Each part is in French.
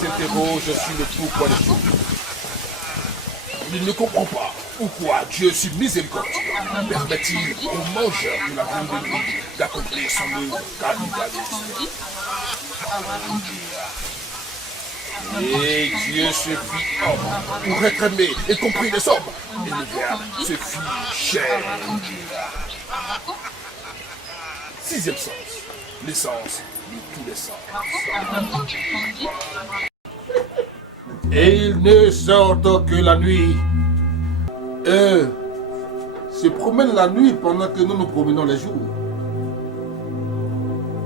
s'interroge sur le pourquoi des choses. Il ne comprend pas pourquoi Dieu, si miséricordieux, permet-il aux mangeurs de la viande de nuit d'accomplir son œuvre cannibalisme. Et Dieu se fit homme pour être aimé et compris les hommes. Et le Verbe se fit chair. Sixième sens, l'essence de tous les sens. Et ils ne sortent que la nuit. Eux se promènent la nuit pendant que nous nous promenons les jours.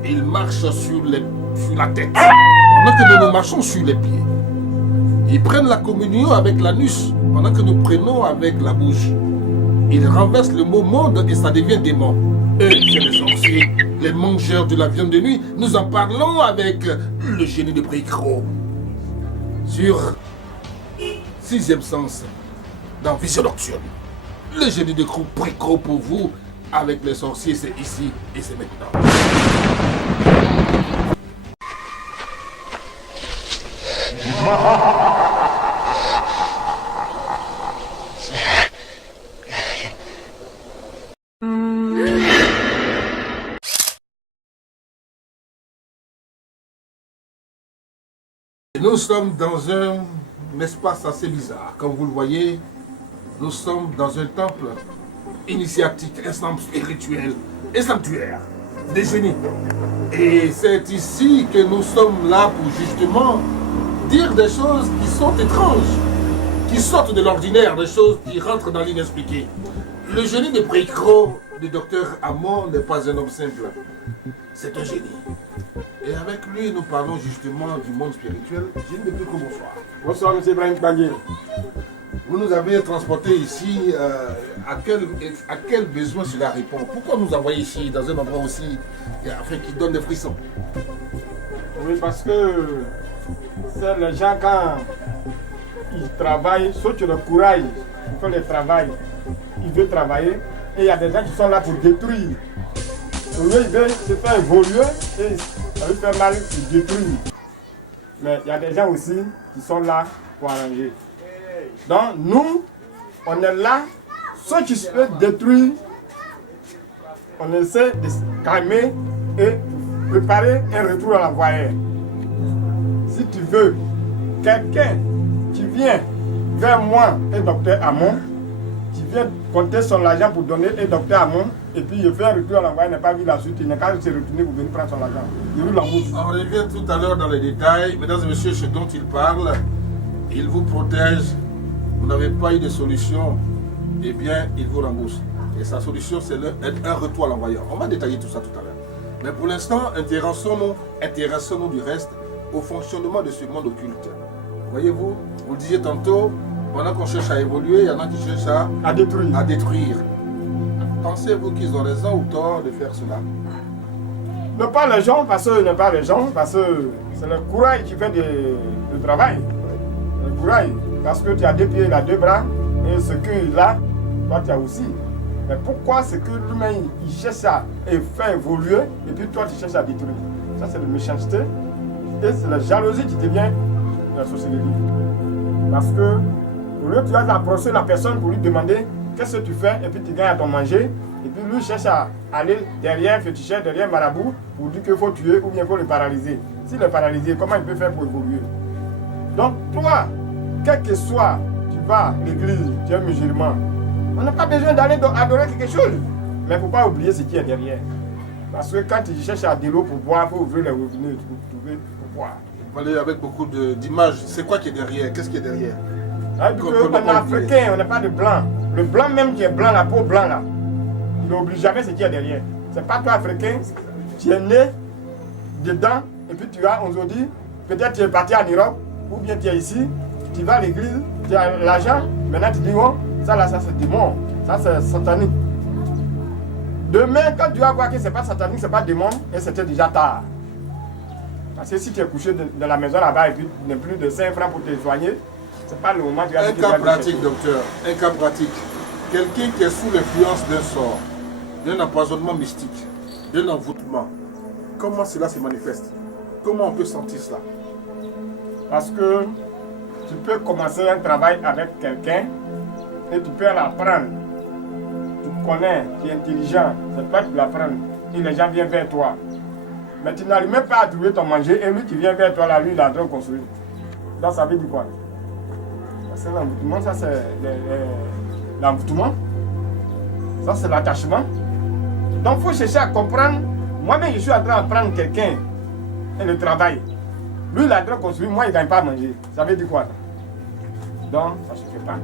Ils marchent sur la tête pendant que nous marchons sur les pieds. Ils prennent la communion avec l'anus pendant que nous prenons avec la bouche. Ils renversent le mot monde et ça devient démon. Eux, c'est les sorciers, les mangeurs de la viande de nuit. Nous en parlons avec le génie de Bricro. Sur sixième sens, dans Vision Nocturne. Le génie de Bricro pour vous, avec les sorciers, c'est ici et c'est maintenant. Nous sommes dans un espace assez bizarre. Comme vous le voyez, nous sommes dans un temple initiatique, un temple spirituel, un sanctuaire des génies. Et c'est ici que nous sommes là pour justement dire des choses qui sont étranges, qui sortent de l'ordinaire, des choses qui rentrent dans l'inexpliqué. Le génie de Bricro, le docteur Amon, n'est pas un homme simple. C'est un génie. Et avec lui, nous parlons justement du monde spirituel. Je ne peux que bonsoir. Bonsoir, M. Ibrahim Kangé. Vous nous avez transporté ici. À quel besoin cela répond? Pourquoi nous envoyer ici, dans un endroit aussi afin qui donne des frissons? Oui, parce que c'est les gens, quand ils travaillent, sauf le courage, il faut le travail. Ils veulent travailler et il y a des gens qui sont là pour détruire. Eux, ils veulent se faire évoluer et ça veut faire mal, ils détruisent. Mais il y a des gens aussi qui sont là pour arranger. Donc nous, on est là, ceux qui se peuvent détruire, on essaie de se calmer et préparer un retour à la voie. Si tu veux, quelqu'un qui vient vers moi et docteur Amon, qui vient compter son argent pour donner un docteur Amon, et puis il fait un retour à l'envoyer, il n'a pas vu la suite, il n'a qu'à se retourner pour venir prendre son argent. Il roule en bouche. On revient tout à l'heure dans les détails. Mesdames et messieurs, ce dont il parle, il vous protège. Vous n'avez pas eu de solution, eh bien, il vous rembourse. Et sa solution, c'est un retour à l'envoyeur. On va détailler tout ça tout à l'heure. Mais pour l'instant, intéressons-nous du reste au fonctionnement de ce monde occulte. Voyez-vous, vous le disiez tantôt, pendant qu'on cherche à évoluer, il y en a qui cherchent à détruire. Pensez-vous qu'ils ont raison ou tort de faire cela? Ne pas les gens, parce que ne pas les gens, parce que c'est le courage qui fait le travail. Le courage, parce que tu as deux pieds, il a deux bras, et ce qu'il a, toi tu as aussi. Mais pourquoi c'est que lui-même il cherche à faire évoluer, et puis toi tu cherches à détruire? Ça c'est la méchanceté, et c'est la jalousie qui devient la société. Parce que au lieu tu vas approcher la personne pour lui demander qu'est-ce que tu fais, et puis tu gagnes à ton manger, et puis lui cherche à aller derrière, féticheur, derrière marabout, pour dire qu'il faut tuer ou bien il faut le paralyser. S'il est paralysé, comment il peut faire pour évoluer? Donc toi, quel que soit, tu vas à l'église, tu es musulman, on n'a pas besoin d'aller adorer quelque chose. Mais il ne faut pas oublier ce qui est derrière. Parce que quand tu cherches à de l'eau pour boire, il faut ouvrir les robinets pour trouver pour boire. Vous parlez avec beaucoup d'images. C'est quoi qui est derrière? Qu'est-ce qui est derrière? On est africain, on n'est pas de blanc. Le blanc même qui est blanc, la peau blanc là, il n'oublie jamais ce qui est derrière. C'est pas toi africain, tu es né dedans, et puis tu as aujourd'hui, peut-être tu es parti en Europe, ou bien tu es ici, tu vas à l'église, tu as l'argent, maintenant tu dis oh, ça là, ça c'est démon, ça c'est satanique. Demain, quand tu vas voir que c'est pas satanique, c'est pas démon, et c'était déjà tard. Parce que si tu es couché dans la maison là-bas et puis tu n'as plus de 5 francs pour te soigner, c'est pas le moment de Un cas pratique, docteur. Un cas pratique. Quelqu'un qui est sous l'influence d'un sort, d'un empoisonnement mystique, d'un envoûtement, comment cela se manifeste? Comment on peut sentir cela? Parce que tu peux commencer un travail avec quelqu'un et tu peux l'apprendre. Tu connais, tu es intelligent, c'est toi qui l'apprends et les gens viennent vers toi. Mais tu n'arrives même pas à trouver ton manger et lui qui vient vers toi, là, lui il est en train de construire. Donc ça veut dire quoi? C'est l'envoûtement, ça c'est l'envoûtement. Ça c'est l'attachement. Donc il faut chercher à comprendre. Moi-même je suis en train d'apprendre quelqu'un et le travail. Lui il est en train de construire, moi il ne gagne pas à manger. Ça veut dire quoi? Donc ça ne se fait pas.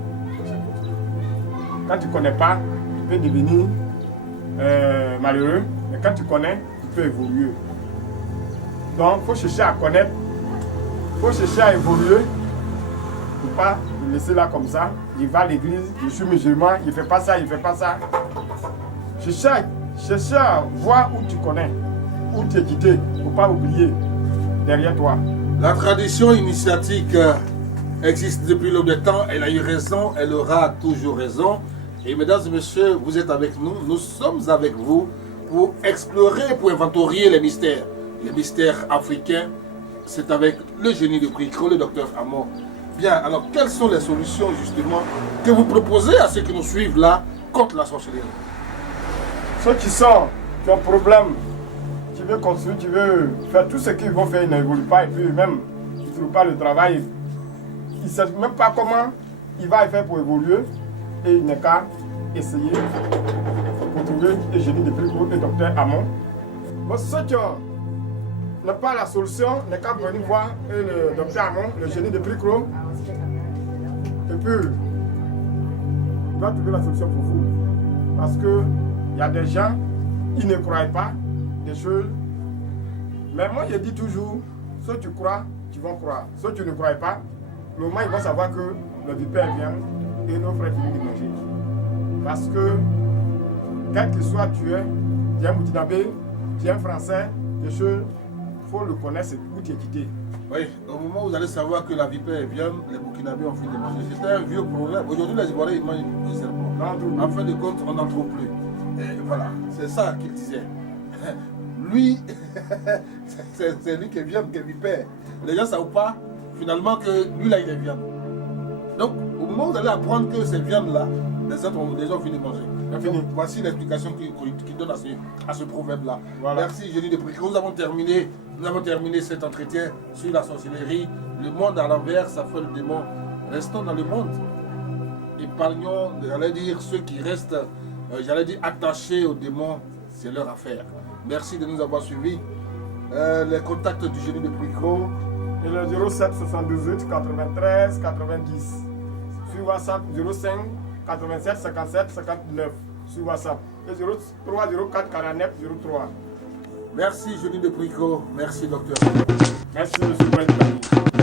Quand tu ne connais pas, tu peux devenir malheureux. Mais quand tu connais, tu peux évoluer. Donc il faut chercher à connaître. Il faut chercher à évoluer. Il ne faut pas le laisser là comme ça. Il va à l'église, je suis musulman, il ne fait pas ça, il ne fait pas ça. Cherche à voir où tu connais, où tu es quitté. Il ne faut pas oublier derrière toi. La tradition initiatique existe depuis l'aube des temps. Elle a eu raison, elle aura toujours raison. Et mesdames et messieurs, vous êtes avec nous. Nous sommes avec vous pour explorer, pour inventorier les mystères africains. C'est avec le génie de Pricro, le docteur Amon. Bien, alors quelles sont les solutions justement que vous proposez à ceux qui nous suivent là contre la sorcellerie? Ceux qui ont un problème, qui veulent construire, qui veulent faire tout ce qu'ils vont faire, ils n'évoluent pas et puis même ils ne trouvent pas le travail. Ils ne savent même pas comment il va faire pour évoluer et il n'est qu'à essayer pour trouver le génie de Pricro et docteur Amon. Bon, ceux qui n'ont pas la solution, n'est qu'à venir voir le docteur Amon, le génie de Pricro. Et puis, il va trouver la solution pour vous. Parce que il y a des gens, ils ne croient pas des choses. Mais moi, je dis toujours, ceux tu crois, tu vas croire. Ceux tu ne crois pas, le moment ils vont savoir que le vipère vient et nos frères finissent de manger. Parce que, quel que soit tu es un Burkinabé, tu es un Français, des choses, il faut le connaître, c'est où tu es quitté. Oui, au moment où vous allez savoir que la vipère vient, les Burkinabés ont fini de manger. C'était un vieux problème. Aujourd'hui, les Ivoiriens, ils mangent du serpent. En fin de compte, on n'en trouve plus. Et voilà, c'est ça qu'il disait. Lui, c'est lui qui vient, qui est vipère. Les gens ne savent pas, finalement, que lui, là, il est viande. Donc, au moment où vous allez apprendre que cette viande-là, les autres ont déjà fini de manger. Donc, voici l'explication qu'il donne à ce proverbe-là. Voilà. Merci, Génie de Pricro. Nous avons terminé cet entretien sur la sorcellerie. Le monde à l'envers, ça fait le démon. Restons dans le monde. Épargnons, j'allais dire, ceux qui restent, attachés au démon, c'est leur affaire. Merci de nous avoir suivis. Les contacts du Génie de Pricro. Et le 07 78 93 90. Sur WhatsApp 05 87 57 59. Sur WhatsApp. Et 03 04 49 03. Merci Génie de Pricro. Merci docteur. Merci monsieur le président.